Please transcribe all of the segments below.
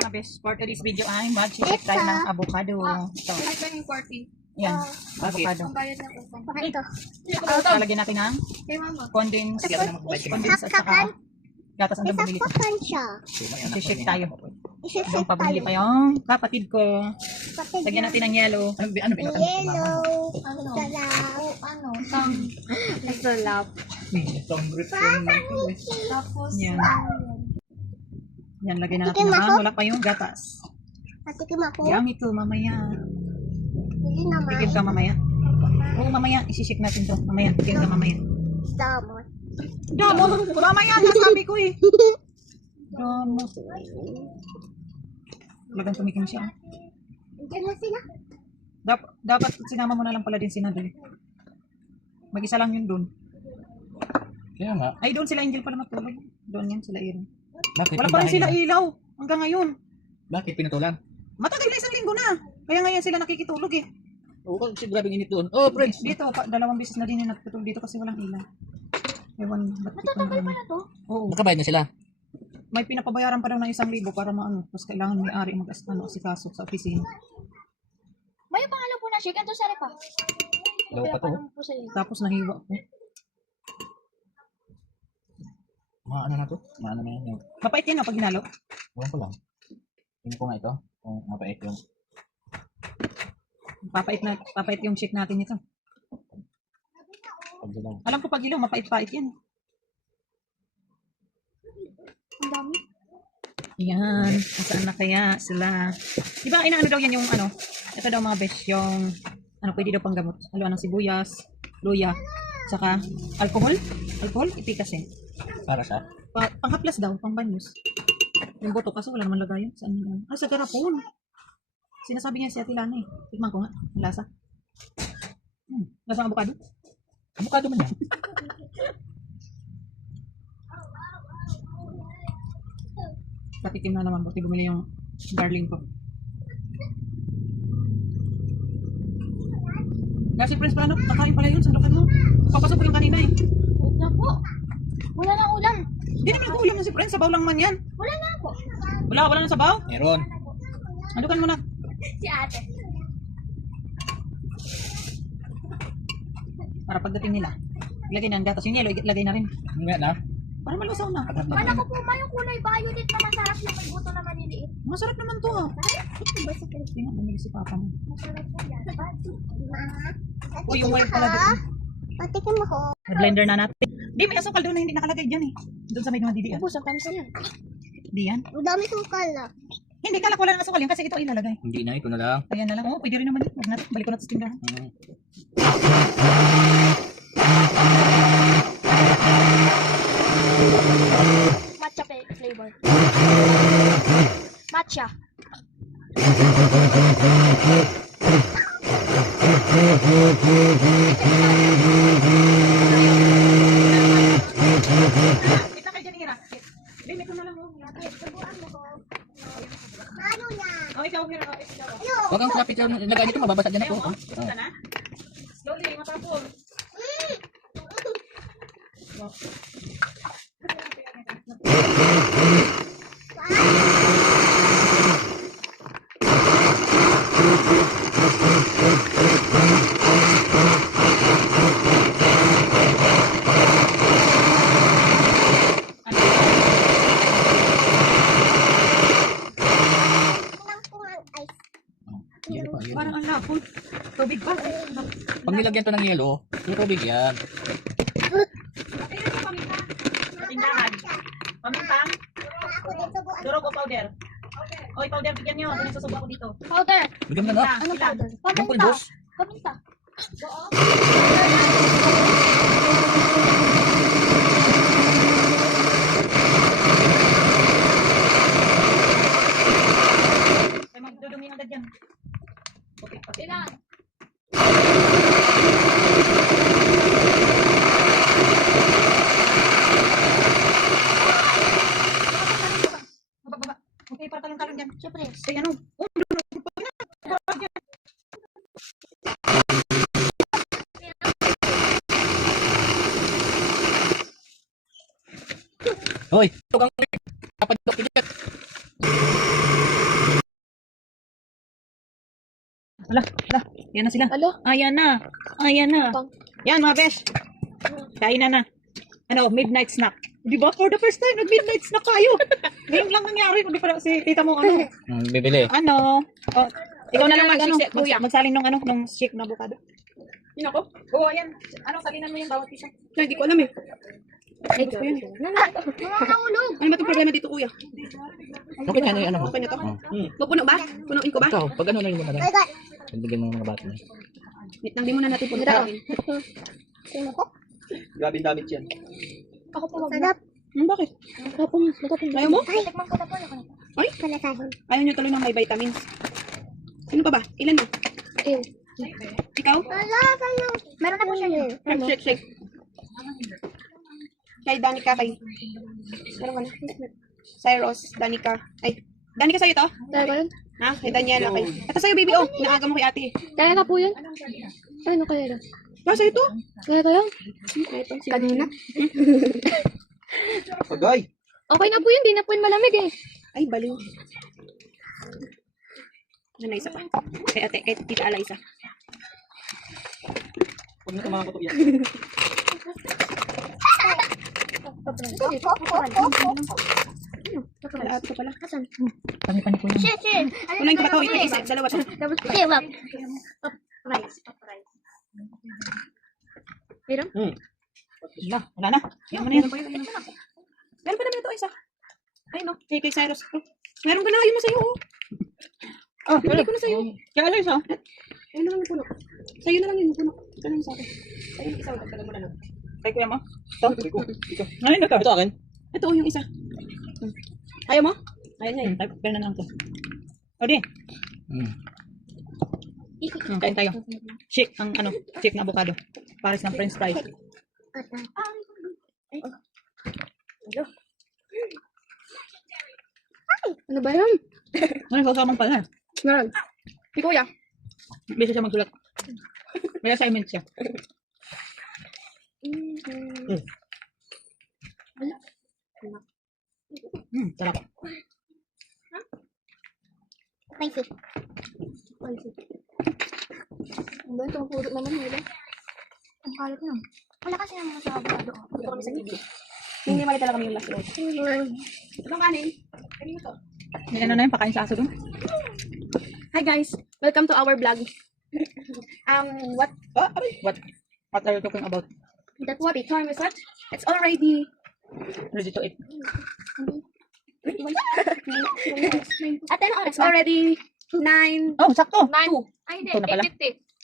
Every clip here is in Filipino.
Mga best for today's video ay mag-check tayo ng avocado. Ito. Yan, avocado. Ito. Lalagyan natin ng condensed at saka gatas ang bumili ko. Isasakan siya. Shake tayo. Doon pabili pa yung kapatid ko. Lagyan natin ng yellow. Ano ba? Yellow. Salaw. Salaw. Tapos, Yan. Yan, lagyan natin ng wala pa yung gatas. Patikim ako. Yan ito, mamaya. Hindi naman. Tikim ka mamaya. Oo, mamaya. Isishik natin to. Mamaya, tikim ka mamaya. Damon. Damo, mamaya na sabi ko eh. Damo. Talagang tumikim siya. Diyan na sila. Dapat sinama mo na lang pala din si Nadal. Mag-isa lang yun doon. kaya nga. Ay, doon sila Angel pala matulog. Doon yan sila Iron. Bakit? Wala pa rin sila ilaw hanggang ngayon. Bakit pinutulan? Matagal na isang linggo na. Kaya ngayon sila nakikitulog eh. Oo, kasi grabing init doon. Oh, friends. Dito, dalawang beses na din yung natutulog dito kasi walang ilaw. Ewan, ba't Matatagal pa na to? Oo. Nakabayad na sila. May pinapabayaran pa daw ng 1,000 para maano. Tapos kailangan may-ari mag-asikaso sa opisina. May pangalan po na shake. Ito sari pa. Daw pa to. Po sa iyo. Tapos nahiwa ko. Maano na to? Maano na yan. Mapait yan pag hinalo. Huwag ko lang. Tingin ko nga ito. Kung mapait yung. Papait yung shake natin ito. Pag dilaw. Alam ko pag ilaw, mapait-pait yan. Ang dami. Yan. Saan na kaya sila? Di ba inaano daw yan yung ano? Ito daw mga besh, yung ano, pwede daw pang gamot. Haluan ng sibuyas, luya, saka alcohol. Alcohol, ipikasin. Para sa? Panghaplas daw, pang banyos. Yung boto, kaso wala naman lagayan. Saan yun? Ah, sa garapon. Sinasabi niya si Ate Lana eh. Tikman ko nga, ang lasa. Lasa ng avocado. Avocado man yan. Patikim na naman, buti bumili yung darling ko. Kasi Prince, paano? Nakain pala yun, sandukan mo. Papasok ko yung kanina eh. Huwag na po. Wala na ulam. Hindi naman ako ulam na si Prince, sabaw lang man yan. Wala na po. Wala na sabaw. Meron. Sandukan mo na. Si ate. Para pagdating nila. Ilagay na ang gatas. Yung yelo, ilagay na rin. Nga na. Para malusaw na. Kala ko po yung kulay violet na masarap yung may buto na maliliit. Masarap naman to ah. Ito ba sa Pilipinas? Tingnan, bumili si Papa mo. Masarap po yan. O, yung white pala dito. Patikim ako. Blender na natin. Di, may asukal doon na hindi nakalagay dyan eh. Doon sa may mga didian. Ubus ang tamis na yan. Di yan. Ang dami kong kala. Hindi, kala ko wala ng asukal yan kasi ito ilalagay. Hindi na, ito na lang. Ayan na lang. Oo, pwede rin naman yun. Huwag natin. Balik ko na sa tindahan. Matcha flavor. Matcha. Kita kayo dyan, Ira. Bimik ko na lang. Ano na? Oh, ikaw, Ira. Ikaw. Huwag kang kapit lang. Lagay dito, mababasa dyan ako. Oh, ito na. Slowly, matapon. Yelo pa, yelo. Parang ang lapon. Tubig pa. Pag nilagyan to ng yelo, yung tubig yan. Ayun yung paminta. Tindahan. Pamintang. Durog o powder? Oy, powder, bigyan nyo. Ano susubo ako dito? Powder. Bigyan mo na nga. Ano powder? Yung Paminta. pulbos. Paminta. Ay, magdudumi agad yan. Okay, okay. Ilan? Baba. Okay, para talong-talong dyan. Siyempre. Ay, ano? Hoy, ito kang dapat doktor. Ala, ala. Yan na sila. Alo? Ayan na. Ayan na. Yan mga besh. Kain na. Ano, midnight snack. Di ba? For the first time, nag-midnight snack kayo. Ngayon lang nangyari. Hindi pala si tita mo ano. Bibili. Ano? Oh, ikaw na lang Ano, kuya? magsalin ng nung shake na avocado. Yun ako? Oo, ayan. Ano, salinan mo yung bawat isa. Hindi ko alam eh. Ay, gusto yun. Mga nahulog. Ano ba itong problema dito, kuya? Okay na yung ano mo. Okay na to? Oh. Pupuno ba? Punuin ko ba? Ikaw, pag ano na yung mga dami. Bibigyan mo ng mga bata na. Wait lang, di muna natin punuin. Sino ko? Grabe ang damit yan. Ako po mag-sarap. Bakit? Tapos, Ayaw mo? Ay, tikman ko na po. Ay? Palasahin. Ayaw nyo tuloy ng may vitamins. Sino pa ba? Ilan na? Ew. Ikaw? Wala, kayo. Meron na po siya yun. Shake, shake. Kay Danica, kay... Meron ka na? Cyrus, Danica. Ay, Danica sa'yo to? Kaya ko yun? Ha? Kay Daniela, kay... Ito sa'yo, baby, oh. Inaaga mo kay ate. Kaya ka po yun? Ano kaya yun? Ah, sa'yo to? Kaya ka yun? Ito, Kanina? Pagay! Okay na po yun. Di na po yun malamig eh. Ay, baliw. Ano na isa pa? Kay ate, kay tita Ala isa. Huwag na tumakot yan. Kala ate ko pala. Asan? Pani ko yan. Shit, shit. Kunain ko ba to? Isa, dalawa to. Shit, wap. Rice. Meron? Wala na. Yan, ano yan? Meron pa naman ito isa. Ay, no. Kay Cyrus. Oh. Meron ka na. Ayun na sa'yo, oh. Oh, Bili ko na sa'yo. Kaya ano isa? Ayun na lang yung puno. Sa'yo na lang yun yung puno. Ito na yung sa akin. Sa'yo yung isa. Magtagal mo na lang. Kay kuya mo? Ito? Ito. Ngayon na to. Ito akin. Ito, oh, yung isa. Ayaw mo? Ayaw niya eh. Kaya na lang to. O di. Kain tayo. Shake ang ano, shake na avocado. Pares ng french fries. Ano ba yun? Ano kasamang pala? Meron. Si kuya. Bisa siya magsulat. May assignment siya. Sarap. Spicy. Ano ba? Tumupuro naman nila. Ang kalat na. Wala kasi naman sa avocado. Ito kami sa TV. Hindi mali talaga kami yung last row. Anong kanin? Kanin mo to. May ano na yun, pakain sa aso dun. Hi guys. Welcome to our vlog. What? What are you talking about? That's what time is it? It's already... Ready to eat. Ate, ano oras? It's already 9... Oh, sakto! 2. Ay, hindi. Ito na pala.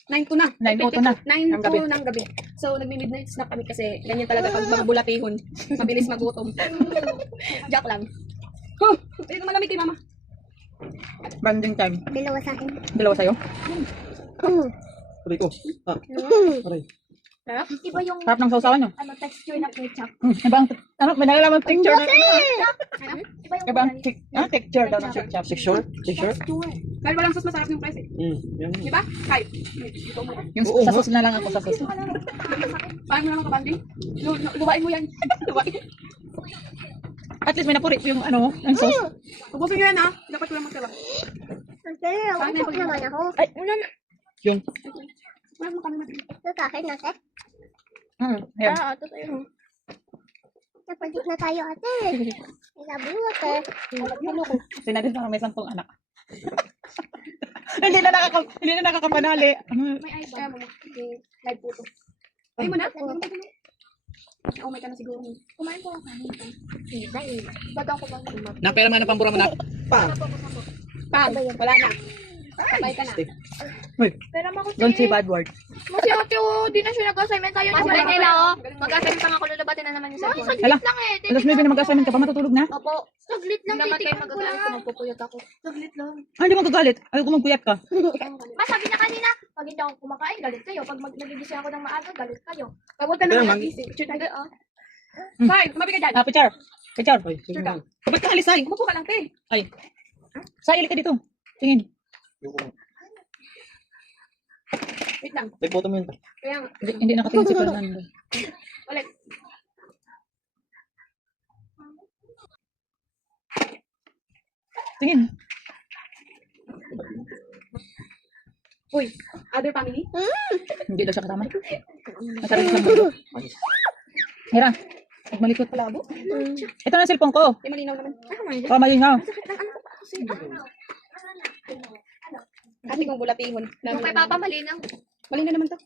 9 to na. 9:02 na. 9 Ng gabi. to ng gabi. So, nagmi-midnight snack kami kasi ganyan talaga pag mga bulatihon. Mabilis magutom. Joke lang. Huh! Ito malamig kay mama. Banding time. Dalawa sa akin. Dalawa sa'yo. Aray ko. Ah, aray. Iba yung Sarap ng sausawan nyo. ano, texture ng ketchup. Iba ang, ano, may nalalaman texture na. Iba yung Iba ang texture daw ng ketchup. Sexure? Sexure? Dahil walang sauce, masarap yung price eh. Yan. Di ba? Hype. Ito mo. Yung Oo, sa sauce na lang ako sa sauce. Paano mo naman kabanding? Lubain mo yan. Lubain. At least may napuri yung ano, yung sauce. Ubusin nyo yan ha. Dapat walang magsawa. Ate, usok naman ako. Ay, una na. Yung, Wala mo kami natin. Ito sa akin, ate. Ayan. Ito sa'yo. Napagit na tayo, ate. Ilabi mo, ate. Ano ko? Sinabi parang may 10 anak. Hindi na nakakapanali. May ice. Kaya mo. Live po to. Ay mo na? Oh, may ka na siguro. Kumain ko ang kanin. Iba eh. Ba't ako bang kumap? Napera man ang pambura mo na. Pang! Pang. Wala na. Sabay ka na. Pero ako Don't say bad word. Kasi ate, oh, di na siya nag-assignment tayo. Mas wala nila, oh. Mag-assignment pa nga ako, lulabatin na naman yung cellphone. Hala, lang eh. alas 9 na mag-assignment ka pa, matutulog na? Opo. Saglit lang, Naman kayo titignan ko magagalit kung lang. magpupuyot ako. Saglit lang. Ah, hindi mo gagalit. Ayaw ko magpuyat ka. Mas sabi na kanina, pag hindi ako kumakain, galit kayo. Pag nagigising ako ng maaga, galit kayo. Pag huwag ka Pero naman man- nagising. Sure tayo. Oh. Fine, kumabi ka dyan. Ah, Pichar. Pichar. Ay, sige Sure ka. na. Ba't ka alis ay? Umupo ka lang, te. Ay. Saili ka dito. Tingin. Wait lang. May photo mo yun. Kaya nga. Hindi nakatingin si Fernando. Ulit. Tingin. Uy, other family? Hindi daw siya kasama. Masarili siyang mundo. Hira, huwag malikot. Palabo? Ito na cellphone ko. Di malinaw naman. Para malinaw. Ate kong bulatihon. Yung kay Papa malinaw. Malinaw naman to.